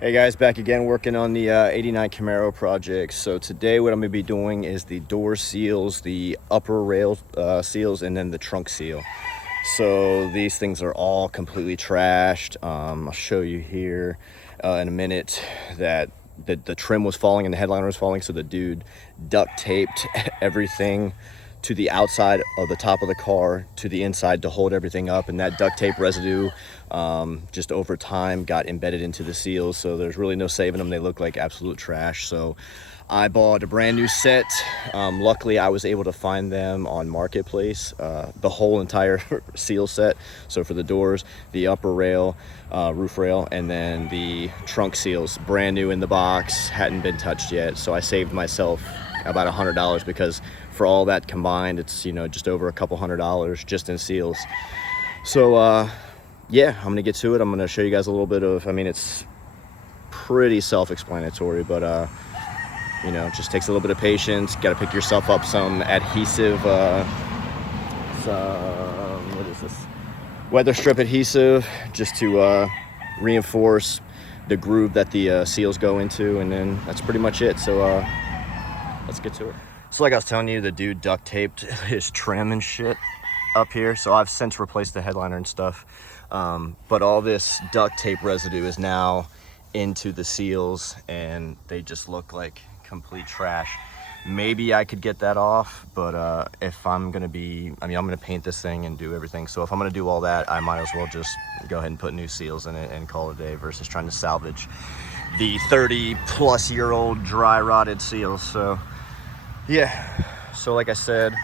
Hey guys, back again working on the 89 Camaro project. So today what I'm going to be doing is the door seals, the upper rail seals, and then the trunk seal. So these things are all completely trashed. I'll show you here in a minute that the trim was falling and the headliner was falling, so the dude duct taped everything to the outside of the top of the car to the inside to hold everything up, and that duct tape residue just over time got embedded into the seals, so there's really no saving them. They look like absolute trash. So I bought a brand new set. Luckily I was able to find them on Marketplace, the whole entire seal set. So for the doors, the upper rail, roof rail, and then the trunk seals, brand new in the box, hadn't been touched yet. So I saved myself about $100 because for all that combined, it's, you know, just over a couple $100 just in seals. So yeah, I'm gonna get to it. I'm gonna show you guys a little bit of, I mean, it's pretty self-explanatory, but you know, it just takes a little bit of patience. Got to pick yourself up some adhesive, what is this? Weather strip adhesive, just to reinforce the groove that the seals go into, and then that's pretty much it. So let's get to it. So like I was telling you, the dude duct taped his trim and shit up here. So I've since replaced the headliner and stuff. But all this duct tape residue is now into the seals, and they just look like complete trash. Maybe I could get that off, but if I'm gonna be, I mean, I'm gonna paint this thing and do everything. So if I'm gonna do all that, I might as well just go ahead and put new seals in it and call it a day versus trying to salvage the 30-plus-year-old dry rotted seals. So yeah, so like I said,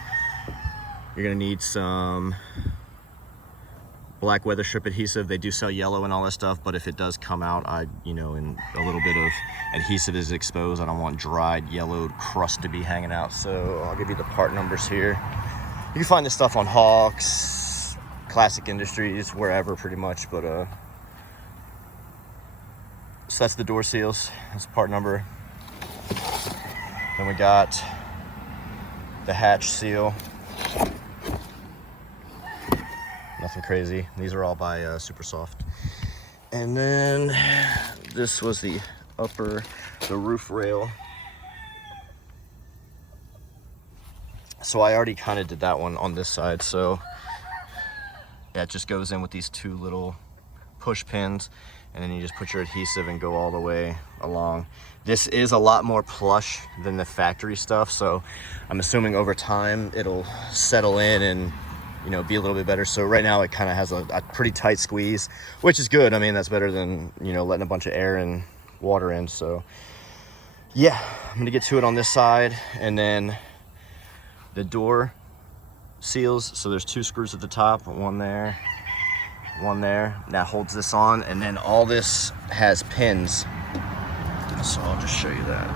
you're gonna need some black weather strip adhesive. They do sell yellow and all that stuff, but if it does come out, you know, and a little bit of adhesive is exposed, I don't want dried yellowed crust to be hanging out. So I'll give you the part numbers here. You can find this stuff on Hawks, Classic Industries, wherever pretty much, but so that's the door seals. That's part number. Then we got the hatch seal. Nothing crazy. These are all by Super Soft. And then this was the roof rail. So I already kind of did that one on this side. So yeah, it just goes in with these two little push pins, and then you just put your adhesive and go all the way along. This is a lot more plush than the factory stuff, so I'm assuming over time it'll settle in and, you know, be a little bit better. So right now it kind of has a pretty tight squeeze, which is good. I mean, that's better than, you know, letting a bunch of air and water in. So yeah, I'm gonna get to it on this side. And then the door seals, so there's two screws at the top, one there, that holds this on, and then all this has pins, so I'll just show you that.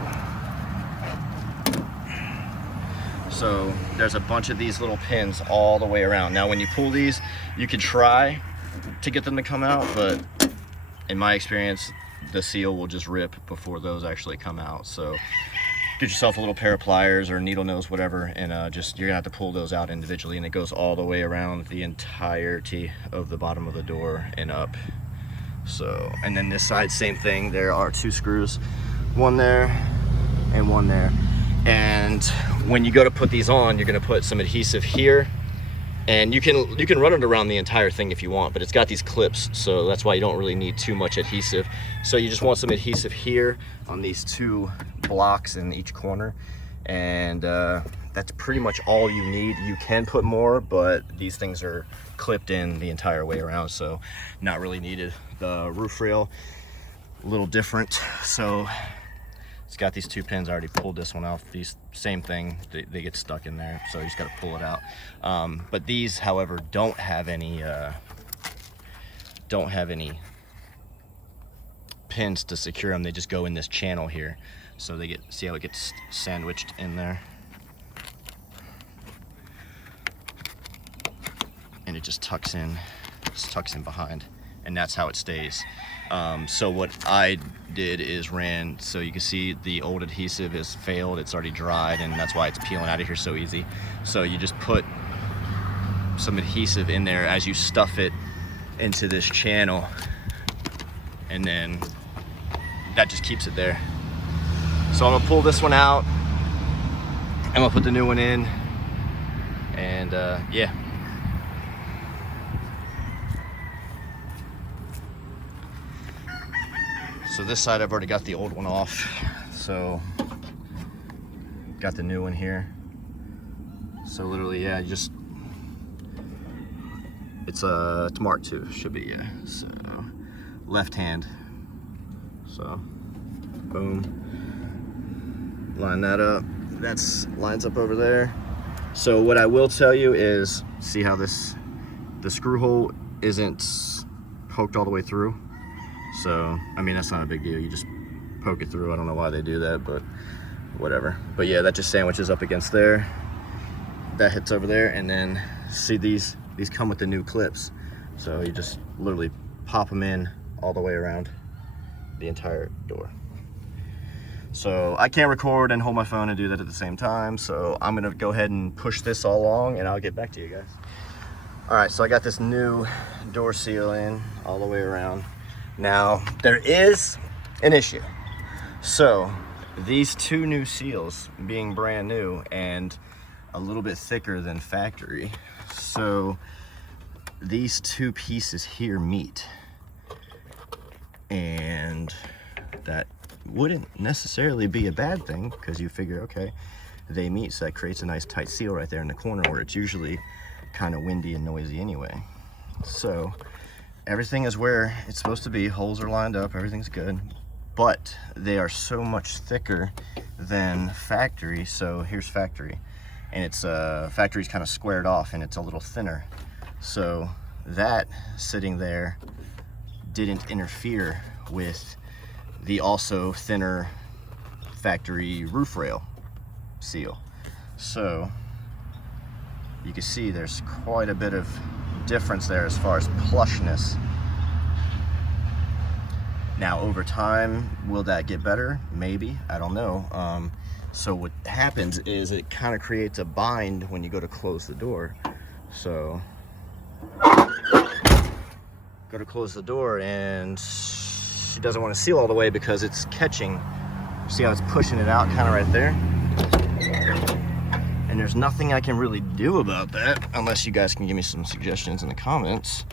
So there's a bunch of these little pins all the way around. Now when you pull these, you can try to get them to come out, but in my experience, the seal will just rip before those actually come out. So get yourself a little pair of pliers or needle nose, whatever, and you're gonna have to pull those out individually, and it goes all the way around the entirety of the bottom of the door and up. So, and then this side, same thing. There are two screws, one there and one there. And when you go to put these on, you're gonna put some adhesive here, and you can run it around the entire thing if you want, but it's got these clips, so that's why you don't really need too much adhesive. So you just want some adhesive here on these two blocks in each corner, and that's pretty much all you need. You can put more, but these things are clipped in the entire way around, so not really needed. The roof rail, a little different. So it's got these two pins. I already pulled this one off. These, same thing, they get stuck in there, so you just got to pull it out. But these, however, don't have any pins to secure them. They just go in this channel here, so they get, see how it gets sandwiched in there, and it just tucks in behind, and that's how it stays. So what I did is ran, so you can see the old adhesive has failed, it's already dried, and that's why it's peeling out of here so easy. So you just put some adhesive in there as you stuff it into this channel, and then that just keeps it there. So I'm gonna pull this one out. I'm gonna put the new one in, and yeah. So this side I've already got the old one off, so got the new one here. So literally, yeah, it's Mark II, should be, yeah. So left hand. So boom, line that up. That's lines up over there. So what I will tell you is, see how the screw hole isn't poked all the way through. So I mean, that's not a big deal. You just poke it through. I don't know why they do that, but whatever. But yeah, that just sandwiches up against there. That hits over there, and then see these come with the new clips. So you just literally pop them in all the way around the entire door. So I can't record and hold my phone and do that at the same time. So I'm gonna go ahead and push this all along, and I'll get back to you guys. All right, so I got this new door seal in all the way around. Now, there is an issue. So these two new seals being brand new and a little bit thicker than factory, so these two pieces here meet, and that wouldn't necessarily be a bad thing, because you figure, okay, they meet, so that creates a nice tight seal right there in the corner where it's usually kind of windy and noisy anyway. So everything is where it's supposed to be, holes are lined up, everything's good, but they are so much thicker than factory. So here's factory, and it's factory's kind of squared off and it's a little thinner. So that sitting there didn't interfere with the also thinner factory roof rail seal. So you can see there's quite a bit of difference there as far as plushness. Now over time, will that get better? Maybe, I don't know. So what happens is it kind of creates a bind when you go to close the door. So go to close the door, and she doesn't want to seal all the way because it's catching. See how it's pushing it out kind of right there? And there's nothing I can really do about that, unless you guys can give me some suggestions in the comments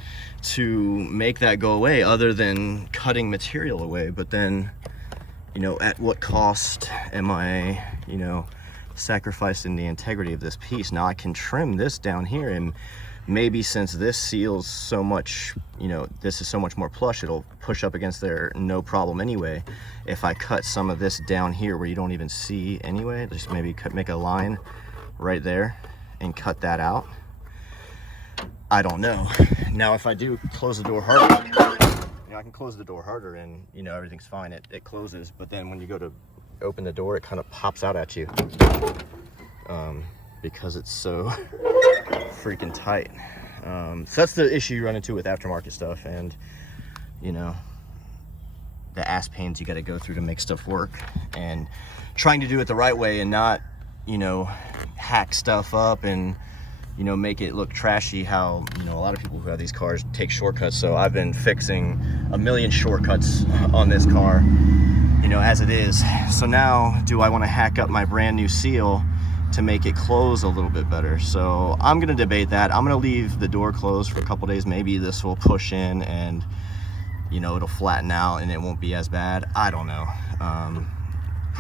to make that go away, other than cutting material away. But then, you know, at what cost am I, you know, sacrificing the integrity of this piece? Now I can trim this down here, and maybe since this seals so much, you know, this is so much more plush, it'll push up against there no problem anyway. If I cut some of this down here where you don't even see anyway, just maybe make a line right there and cut that out. I don't know. Now if I do close the door harder, you know, I can close the door harder and, you know, everything's fine, it closes, but then when you go to open the door, it kind of pops out at you because it's so freaking tight. So that's the issue you run into with aftermarket stuff, and you know, the ass pains you got to go through to make stuff work, and trying to do it the right way and not, you know, hack stuff up and, you know, make it look trashy. How, you know, a lot of people who have these cars take shortcuts. So I've been fixing a million shortcuts on this car, you know, as it is. So now, do I want to hack up my brand new seal to make it close a little bit better? So I'm gonna debate that. I'm gonna leave the door closed for a couple days. Maybe this will push in and, you know, it'll flatten out and it won't be as bad. I don't know.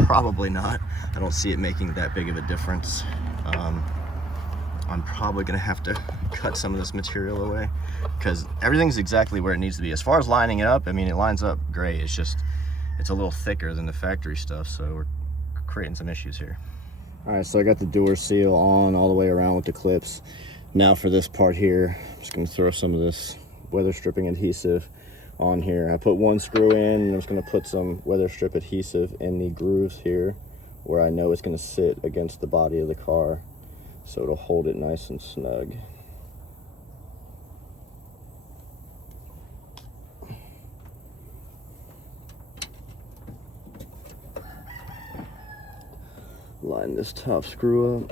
Probably not. I don't see it making that big of a difference. I'm probably gonna have to cut some of this material away because everything's exactly where it needs to be. As far as lining it up, I mean, it lines up great. It's just, it's a little thicker than the factory stuff, so we're creating some issues here. All right, so I got the door seal on all the way around with the clips. Now for this part here, I'm just gonna throw some of this weather stripping adhesive on here. I put one screw in, and I'm just gonna put some weather strip adhesive in the grooves here where I know it's gonna sit against the body of the car, so it'll hold it nice and snug. Line this top screw up.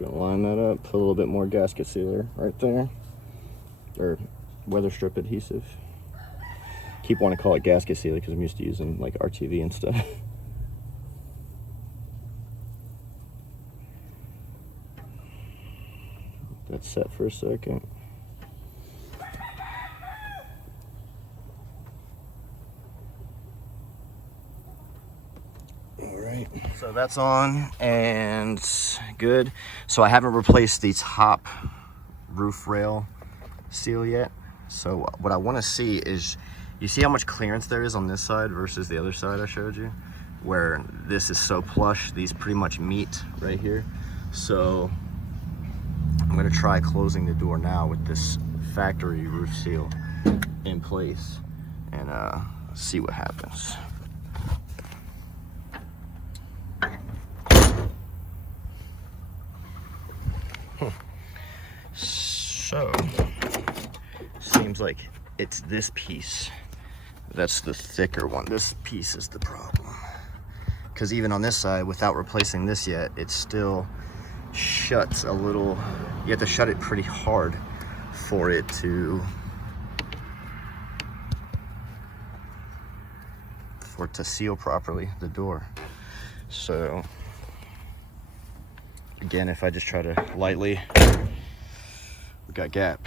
Gonna line that up, put a little bit more gasket sealer right there, or weather strip adhesive. Keep wanting to call it gasket sealer because I'm used to using like RTV and stuff. That's set for a second. So that's on and good. So I haven't replaced the top roof rail seal yet. So what I want to see is, you see how much clearance there is on this side versus the other side I showed you? Where this is so plush, these pretty much meet right here. So I'm gonna try closing the door now with this factory roof seal in place and see what happens. So, seems like it's this piece that's the thicker one. This piece is the problem. Because even on this side, without replacing this yet, it still shuts a little. You have to shut it pretty hard for it to seal properly, the door. So, again, if I just try to lightly, we got gap,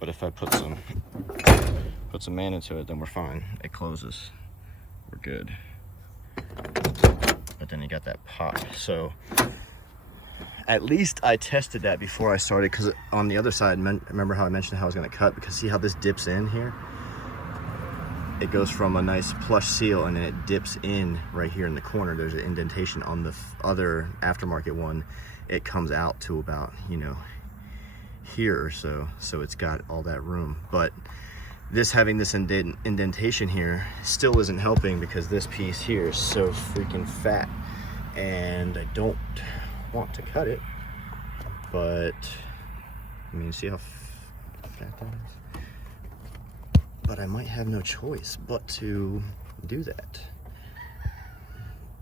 but if I put some man into it, then we're fine. It closes, we're good. But then you got that pop. So at least I tested that before I started, because on the other side, remember how I mentioned how I was going to cut, because see how this dips in here? It goes from a nice plush seal and then it dips in right here in the corner. There's an indentation on the other aftermarket one. It comes out to about, you know, here or so, so it's got all that room. But this, having this indentation here still isn't helping, because this piece here is so freaking fat and I don't want to cut it. But I mean, see how fat that is? But I might have no choice but to do that.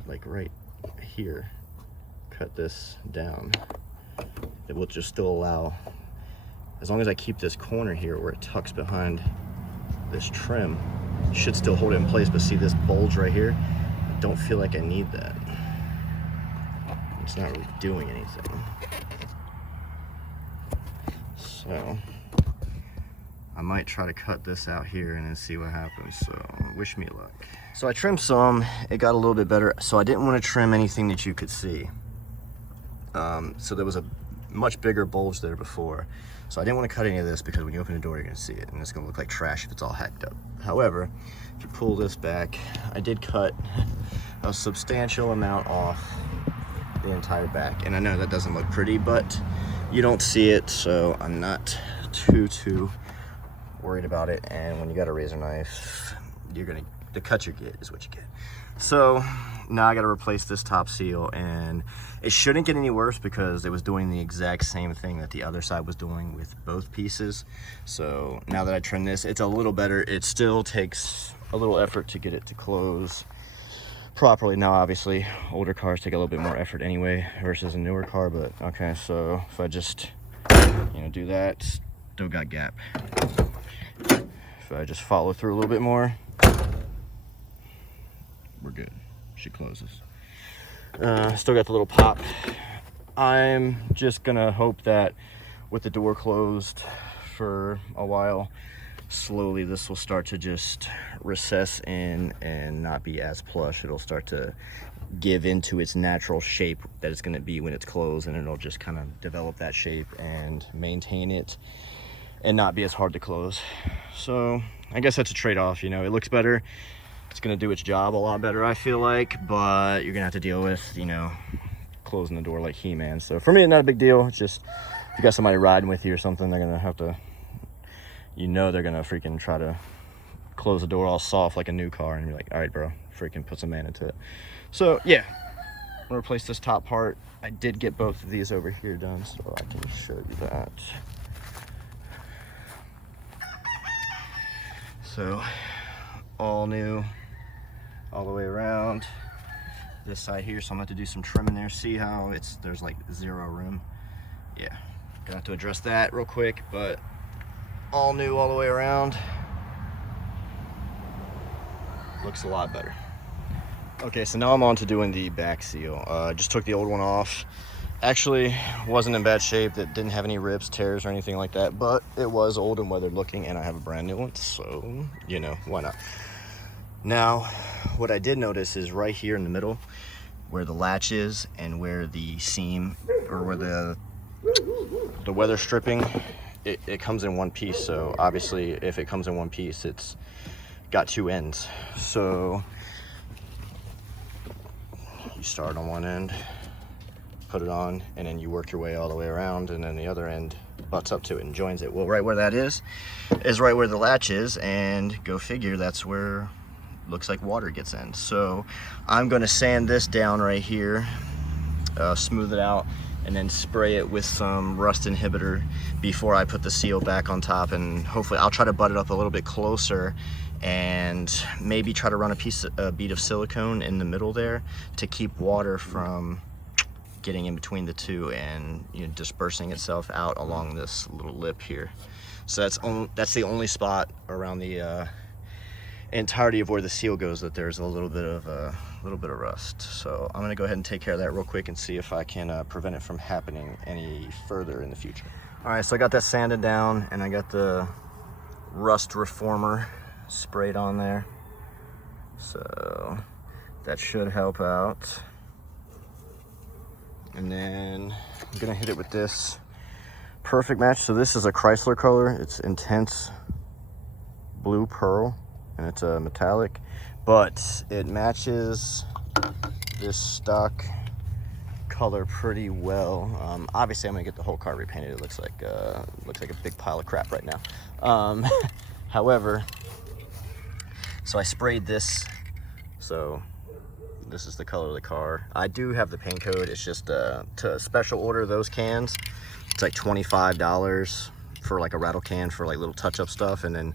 Like right here, cut this down. It will just still allow, as long as I keep this corner here where it tucks behind this trim, should still hold it in place. But see this bulge right here? I don't feel like I need that. It's not really doing anything. So I might try to cut this out here and then see what happens. So wish me luck. So I trimmed some, it got a little bit better. So I didn't want to trim anything that you could see. So there was a much bigger bulge there before. So I didn't want to cut any of this, because when you open the door, you're going to see it, and it's going to look like trash if it's all hacked up. However, if you pull this back, I did cut a substantial amount off the entire back. And I know that doesn't look pretty, but you don't see it, so I'm not too worried about it. And when you got a razor knife, the cut you get is what you get. So now I got to replace this top seal, and it shouldn't get any worse because it was doing the exact same thing that the other side was doing with both pieces. So now that I trim this, it's a little better. It still takes a little effort to get it to close properly. Now obviously older cars take a little bit more effort anyway versus a newer car, but okay. So if I just, you know, do that, still got gap. If I just follow through a little bit more, we're good. She closes. Still got the little pop. I'm just gonna hope that with the door closed for a while, slowly this will start to just recess in and not be as plush. It'll start to give into its natural shape that it's gonna be when it's closed, and it'll just kind of develop that shape and maintain it and not be as hard to close. So I guess that's a trade-off. You know, it looks better. It's gonna do its job a lot better, I feel like, but you're gonna have to deal with, you know, closing the door like He-Man. So for me, not a big deal. It's just if you got somebody riding with you or something, they're gonna have to, you know, they're gonna freaking try to close the door all soft like a new car, and you're like, all right, bro, freaking put some man into it. So yeah, I'm gonna replace this top part. I did get both of these over here done, so I can show you that. So all new all the way around this side here, so I'm gonna have to do some trim in there. See how there's like zero room. Yeah, gonna have to address that real quick, but all new all the way around. Looks a lot better. Okay, so now I'm on to doing the back seal. Just took the old one off. Actually wasn't in bad shape. It didn't have any rips, tears, or anything like that, but it was old and weathered looking, and I have a brand new one, so you know, why not. Now, what I did notice is right here in the middle, where the latch is and where the seam, or where the weather stripping, it comes in one piece. So obviously, if it comes in one piece, it's got two ends. So you start on one end, put it on, and then you work your way all the way around, and then the other end butts up to it and joins it. Well, right where that is right where the latch is, and go figure, that's where looks like water gets in. So I'm going to sand this down right here, smooth it out, and then spray it with some rust inhibitor before I put the seal back on top. And hopefully I'll try to butt it up a little bit closer, and maybe try to run a bead of silicone in the middle there to keep water from getting in between the two and, you know, dispersing itself out along this little lip here. So that's the only spot around the entirety of where the seal goes that there's a little bit of rust. So I'm gonna go ahead and take care of that real quick and see if I can prevent it from happening any further in the future. All right, so I got that sanded down, and I got the rust reformer sprayed on there, so that should help out. And then I'm gonna hit it with this perfect match. So this is a Chrysler color. It's intense blue pearl, and it's a metallic, but it matches this stock color pretty well. Obviously I'm gonna get the whole car repainted. It looks like a big pile of crap right now. However, so I sprayed this, so this is the color of the car. I do have the paint code. It's just to special order those cans, it's like $25 for like a rattle can for like little touch-up stuff, and then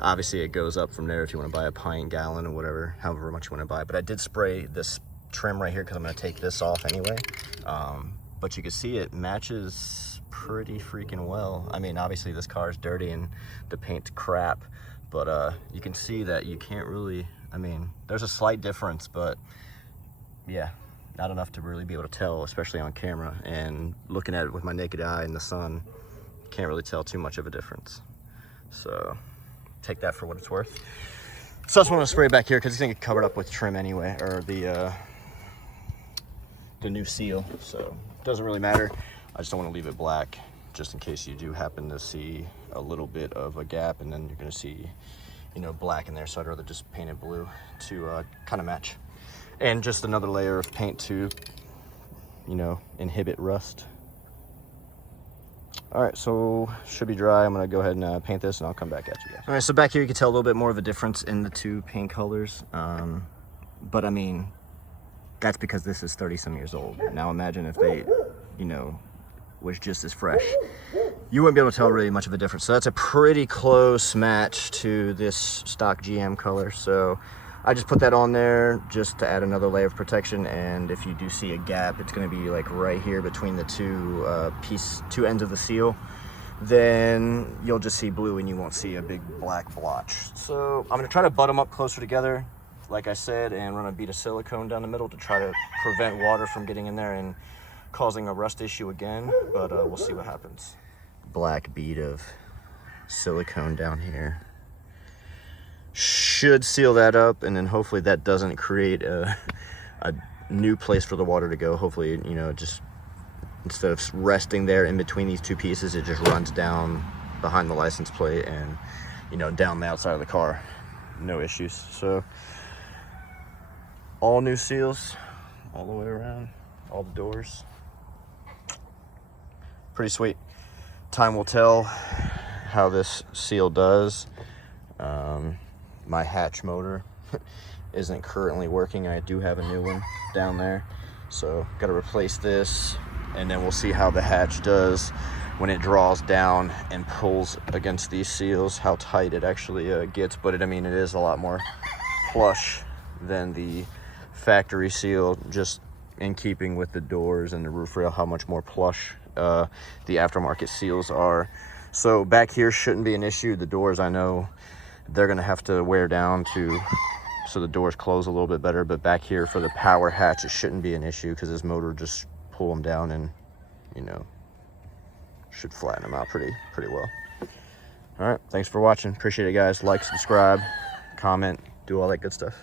obviously it goes up from there if you want to buy a pint, gallon, or whatever, however much you want to buy. But I did spray this trim right here because I'm going to take this off anyway. But you can see it matches pretty freaking well. I mean, obviously this car is dirty and the paint's crap, but you can see that you can't really, I mean, there's a slight difference, but yeah, not enough to really be able to tell, especially on camera. And looking at it with my naked eye in the sun, can't really tell too much of a difference. So take that for what it's worth. So I just want to spray back here because it's gonna get covered up with trim anyway, or the new seal. So it doesn't really matter. I just don't want to leave it black, just in case you do happen to see a little bit of a gap, and then you're gonna see, you know, black in there. So I'd rather just paint it blue to kind of match. And just another layer of paint to, you know, inhibit rust. All right, so should be dry. I'm gonna go ahead and paint this, and I'll come back at you guys. All right, so back here you can tell a little bit more of a difference in the two paint colors. But I mean, that's because this is 30-some years old. Now imagine if they, you know, was just as fresh. You wouldn't be able to tell really much of a difference. So that's a pretty close match to this stock GM color. So I just put that on there just to add another layer of protection. And if you do see a gap, it's gonna be like right here between the two ends of the seal. Then you'll just see blue and you won't see a big black blotch. So I'm gonna try to butt them up closer together, like I said, and run a bead of silicone down the middle to try to prevent water from getting in there and causing a rust issue again, but we'll see what happens. Black bead of silicone down here should seal that up, and then hopefully that doesn't create a new place for the water to go. Hopefully, you know, just instead of resting there in between these two pieces, it just runs down behind the license plate and, you know, down the outside of the car. No issues. So All new seals all the way around, all the doors. Pretty sweet. Time will tell how this seal does. My hatch motor isn't currently working. I do have a new one down there, so got to replace this, and then we'll see how the hatch does when it draws down and pulls against these seals, how tight it actually gets. But I mean, it is a lot more plush than the factory seal, just in keeping with the doors and the roof rail, how much more plush the aftermarket seals are. So back here shouldn't be an issue. The doors, I know they're gonna have to wear down so the doors close a little bit better, but back here for the power hatch, it shouldn't be an issue because this motor just pull them down and, you know, should flatten them out pretty well. All right, thanks for watching. Appreciate it, guys. Like, subscribe, comment, do all that good stuff.